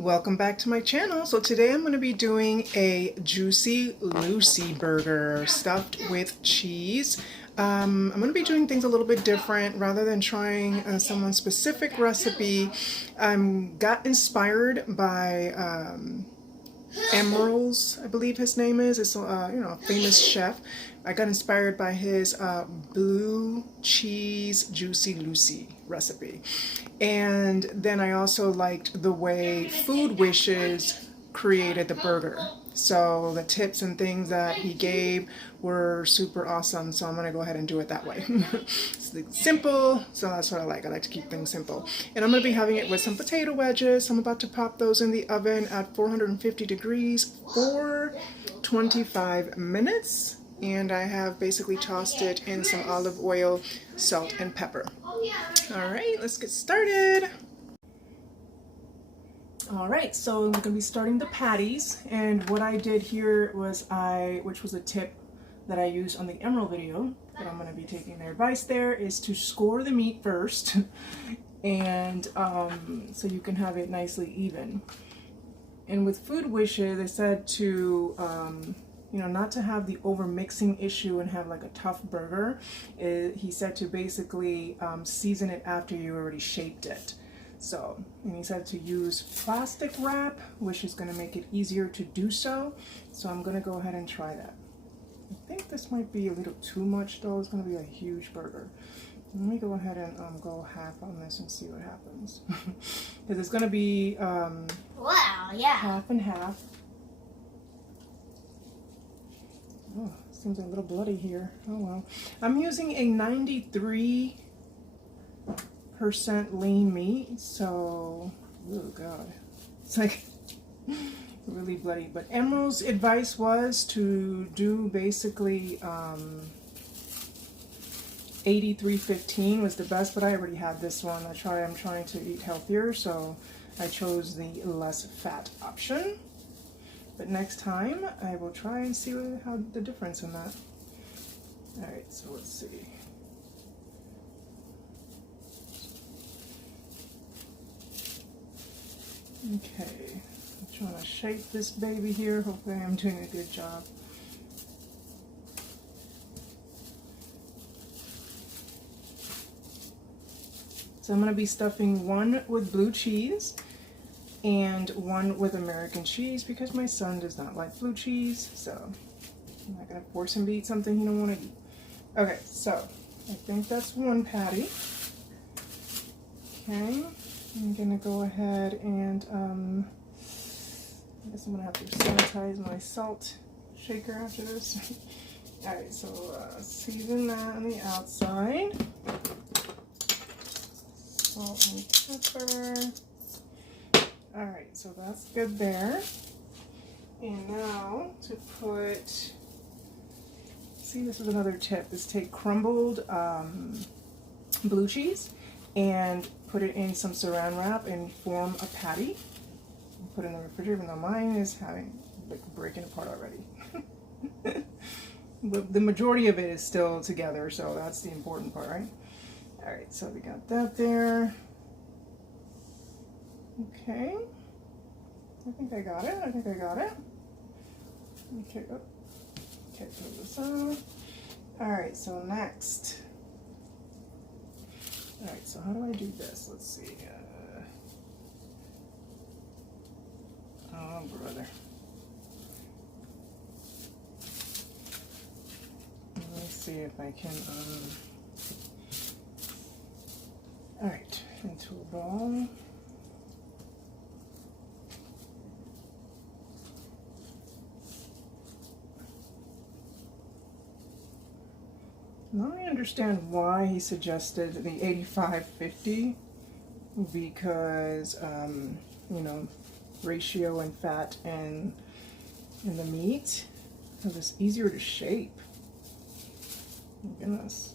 Welcome back to my channel. So today I'm going to be doing a Juicy Lucy burger stuffed with cheese. I'm going to be doing things a little bit different rather than trying someone's specific recipe. I got inspired by Emerald's, I believe his name is. It's a famous chef. I got inspired by his blue cheese Juicy Lucy recipe. And then I also liked the way Food Wishes created the burger. So the tips and things that he gave were super awesome. So I'm going to go ahead and do it that way. It's simple, so that's what I like. I like to keep things simple. And I'm going to be having it with some potato wedges. I'm about to pop those in the oven at 450 degrees for 25 minutes. And I have basically tossed it in some olive oil, salt, and pepper. Alright, let's get started. Alright, so we're going to be starting the patties, and what I did here was which was a tip that I used on the Emerald video, that I'm going to be taking their advice there, is to score the meat first, and so you can have it nicely even. And with Food Wishes, they said to not to have the over mixing issue and have like a tough burger. He said to basically season it after you already shaped it. So, and he said to use plastic wrap, which is going to make it easier to do so. So I'm going to go ahead and try that. I think this might be a little too much though. It's going to be a huge burger. Let me go ahead and go half on this and see what happens. Because it's going to be wow, yeah, half and half. Oh, seems a little bloody here. Oh well. I'm using a 93% lean meat, so oh god, it's like really bloody. But Emerald's advice was to do basically 83-15 was the best, but I already had this one. I'm trying to eat healthier, so I chose the less fat option. But next time I will try and see how the difference in that. Alright, so let's see. Okay, I'm trying to shape this baby here. Hopefully I'm doing a good job. So I'm going to be stuffing one with blue cheese and one with American cheese because my son does not like blue cheese, so I'm not going to force him to eat something he don't want to eat. Okay, so I think that's one patty. Okay, I'm going to go ahead and I guess I'm going to have to sanitize my salt shaker after this. Alright, so season that on the outside. Salt and pepper. Alright, so that's good there. And now to put, see, this is another tip, is take crumbled blue cheese and put it in some saran wrap and form a patty. Put it in the refrigerator, even though mine is breaking apart already. But the majority of it is still together, so that's the important part, right? Alright, so we got that there. Okay, I think I got it. Okay, oh. Okay, put this on. Alright, so next. Alright, so how do I do this? Let's see. Oh, brother. Let me see if I can, Alright, into a ball. Now I understand why he suggested the 85-50 because, ratio and fat and the meat, because it's easier to shape. My goodness.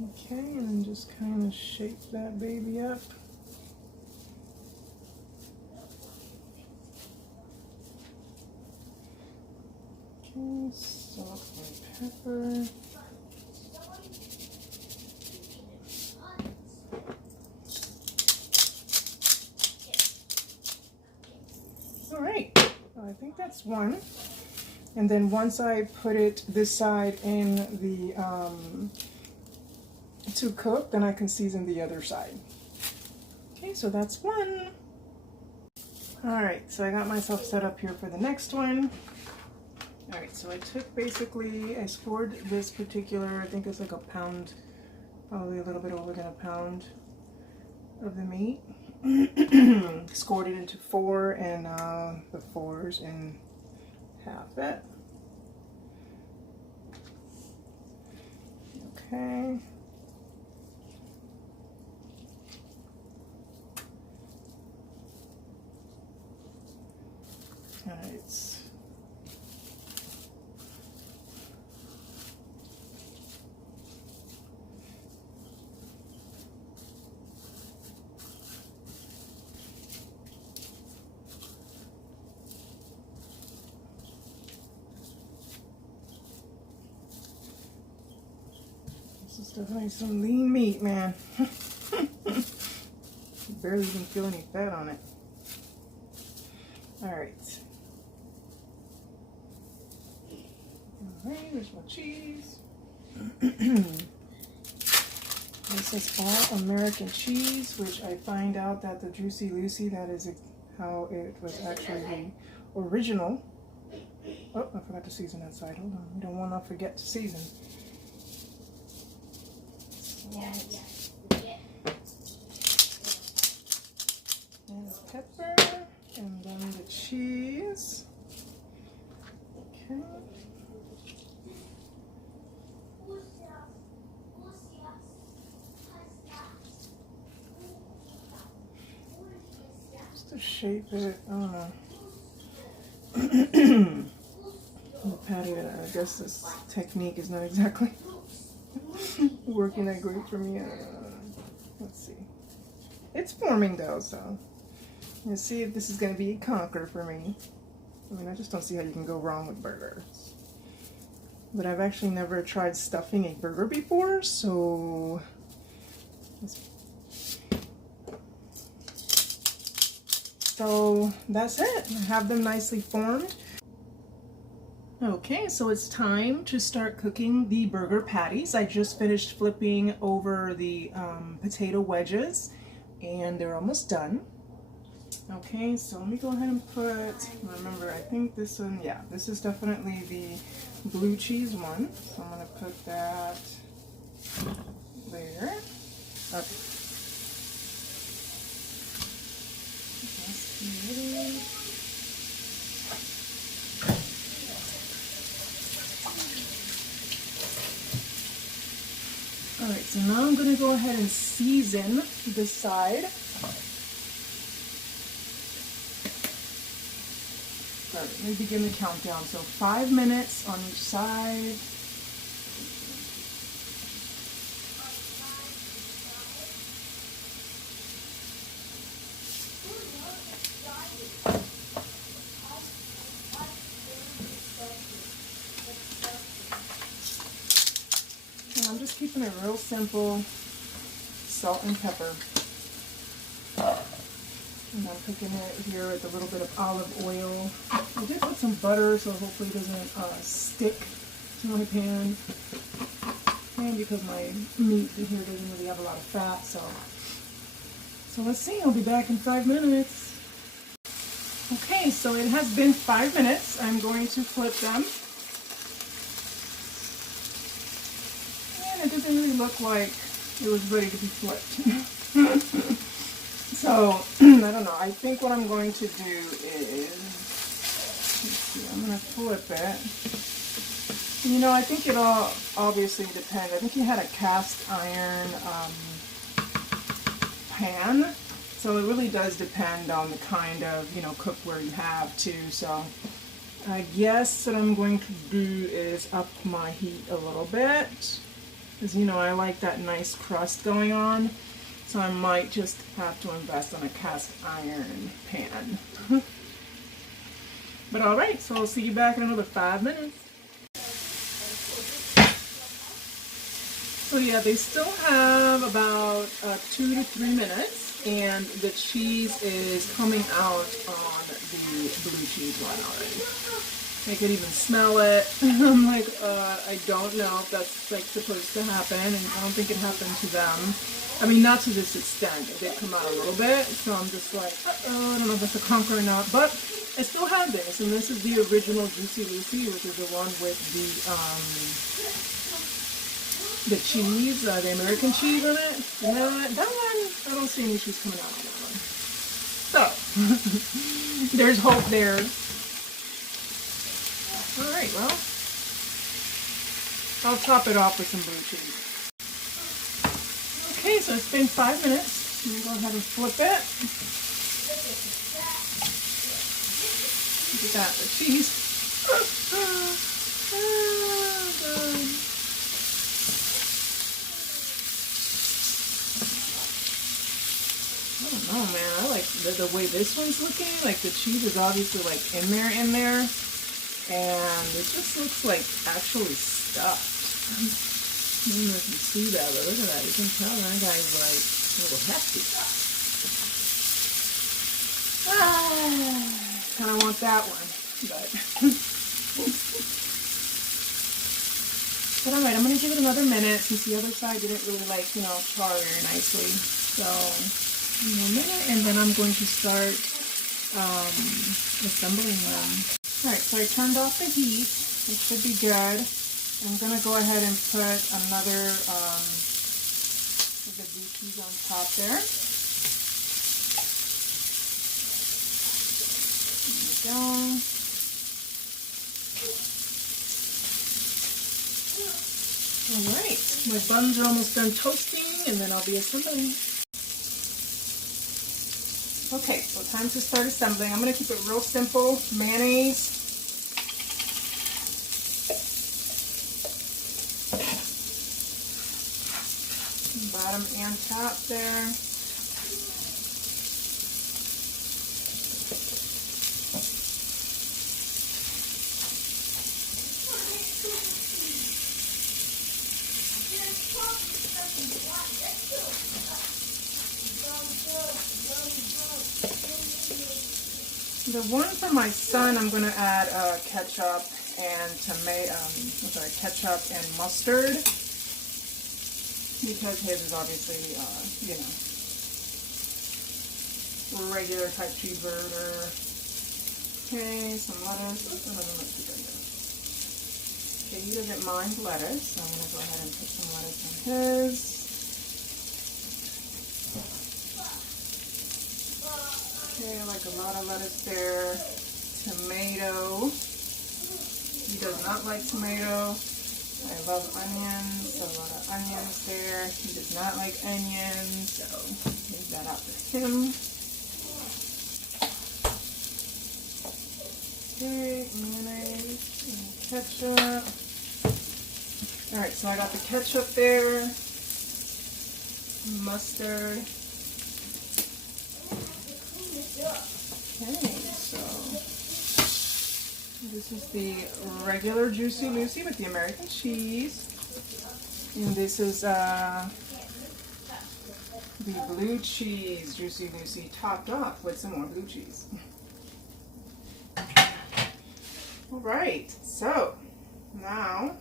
Okay, and then just kind of shape that baby up. Okay, salt and pepper. think that's one. And then once I put it this side in the to cook, then I can season the other side. Okay, so that's one. Alright, so I got myself set up here for the next one. Alright, so I took basically, I scored this particular, I think it's like a pound, probably a little bit over than a pound of the meat. Scored it into 4, and the 4's in half it. Okay. Alright. This is definitely some lean meat, man. Barely even feel any fat on it. Alright. Alright, there's my cheese. This is all American cheese, which I find out that the Juicy Lucy, that is how it was actually the original. Oh, I forgot to season that side. Hold on. We don't want to forget to season. And the pepper, and then the cheese. Okay. Just to shape it, I don't know. The patty, I guess this technique is not exactly working that great for me. Let's see. It's forming though, so let's see if this is going to be a conquer for me. I mean, I just don't see how you can go wrong with burgers. But I've actually never tried stuffing a burger before, so that's it. I have them nicely formed. Okay, so it's time to start cooking the burger patties. I just finished flipping over the potato wedges, and they're almost done. Okay, so let me go ahead and put, remember, I think this one, yeah, this is definitely the blue cheese one. So I'm going to put that there. Okay. Alright, so now I'm going to go ahead and season this side. Alright, let me begin the countdown. So 5 minutes on each side. And I'm just keeping it real simple. Salt and pepper. And I'm cooking it here with a little bit of olive oil. I did put some butter, so hopefully it doesn't stick to my pan. And because my meat in here doesn't really have a lot of fat, so let's see. I'll be back in 5 minutes. Okay, so it has been 5 minutes. I'm going to flip them. And it doesn't really look like it was ready to be flipped. So, I don't know, I think what I'm going to do is, let's see, I'm going to flip it. You know, I think it all obviously depends. I think you had a cast iron pan, so it really does depend on the kind of, you know, cookware you have too. So, I guess what I'm going to do is up my heat a little bit, because, you know, I like that nice crust going on. So I might just have to invest in a cast iron pan. But alright, so I'll see you back in another 5 minutes. So yeah, they still have about 2 to 3 minutes. and the cheese is coming out on the blue cheese one already. I could even smell it. I'm like, I don't know if that's like supposed to happen, and I don't think it happened to them. I mean, not to this extent. It did come out a little bit, so I'm just like, I don't know if that's a conquer or not, but I still have this, and this is the original Juicy Lucy, which is the one with the cheese, the American cheese on it. That one, I don't see any cheese coming out on that one. So, there's hope there. Alright, well, I'll top it off with some blue cheese. Okay, so it's been 5 minutes. I'm going to go ahead and flip it. Look at that, the cheese. I don't know, man. I like the way this one's looking. Like the cheese is obviously like in there. And it just looks like actually stuffed. I don't know if you see that, but look at that. You can tell that guy's like a little hefty. Kind of want that one, but. But alright, I'm going to give it another minute since the other side didn't really like, char very nicely. So, a minute, and then I'm going to start assembling them. Alright, so I turned off the heat. It should be good. I'm going to go ahead and put another of the blue cheese on top there. There we go. Alright, my buns are almost done toasting, and then I'll be assembling. Okay, so time to start assembling. I'm going to keep it real simple. Mayonnaise. Bottom and top there. The one for my son, I'm going to add ketchup and ketchup and mustard, because his is obviously, regular type cheeseburger. Okay, some lettuce. Oh, that doesn't look too good yet. Okay, he doesn't mind lettuce, so I'm going to go ahead and put some lettuce on his. Okay, I like a lot of lettuce there. Tomato. He does not like tomato. I love onions, so a lot of onions there. He does not like onions, so leave that out for him. Okay, mayonnaise and ketchup. Alright, so I got the ketchup there. Mustard. Okay, so this is the regular Juicy Lucy with the American cheese. And this is the blue cheese Juicy Lucy topped off with some more blue cheese. Alright, so now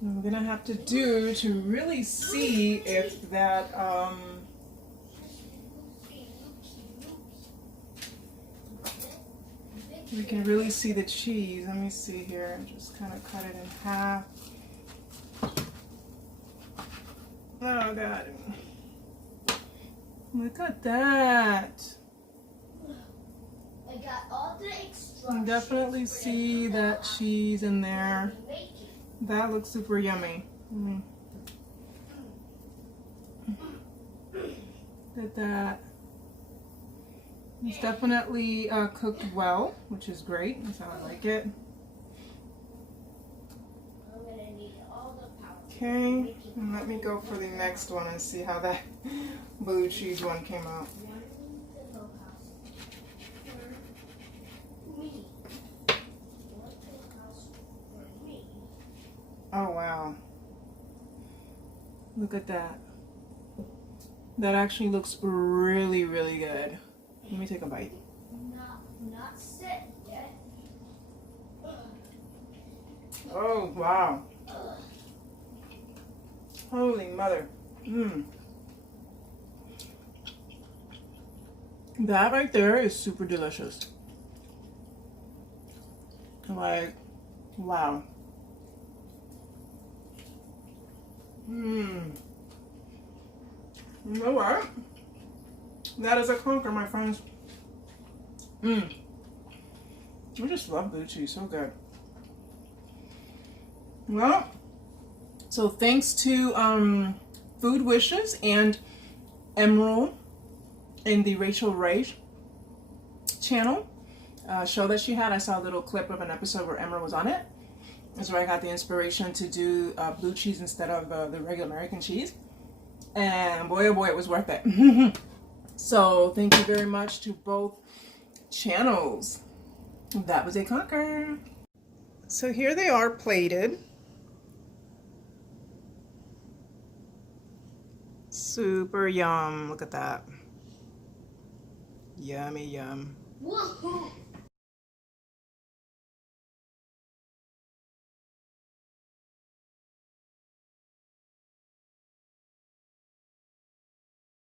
I'm going to have to do to really see if that we can really see the cheese. Let me see here. Just kind of cut it in half. Oh God. Look at that. I got all the instructions. You can definitely see that cheese in there. That looks super yummy. Look at that. It's definitely cooked well, which is great. That's how I like it. Okay, and let me go for the next one and see how that blue cheese one came out. Oh wow. Look at that. That actually looks really, really good. Let me take a bite. Not set yet. Oh, wow. Holy mother. Mmm. That right there is super delicious. Like, wow. Mmm. You know what? That is a conquer, my friends. Mmm. I just love blue cheese. So good. Well, so thanks to Food Wishes and Emerald in the Rachel Ray channel show that she had. I saw a little clip of an episode where Emerald was on it. That's where I got the inspiration to do blue cheese instead of the regular American cheese. And boy, oh boy, it was worth it. So thank you very much to both channels. That was a conquer. So here they are plated. Super yum. Look at that. Yummy yum. Whoa.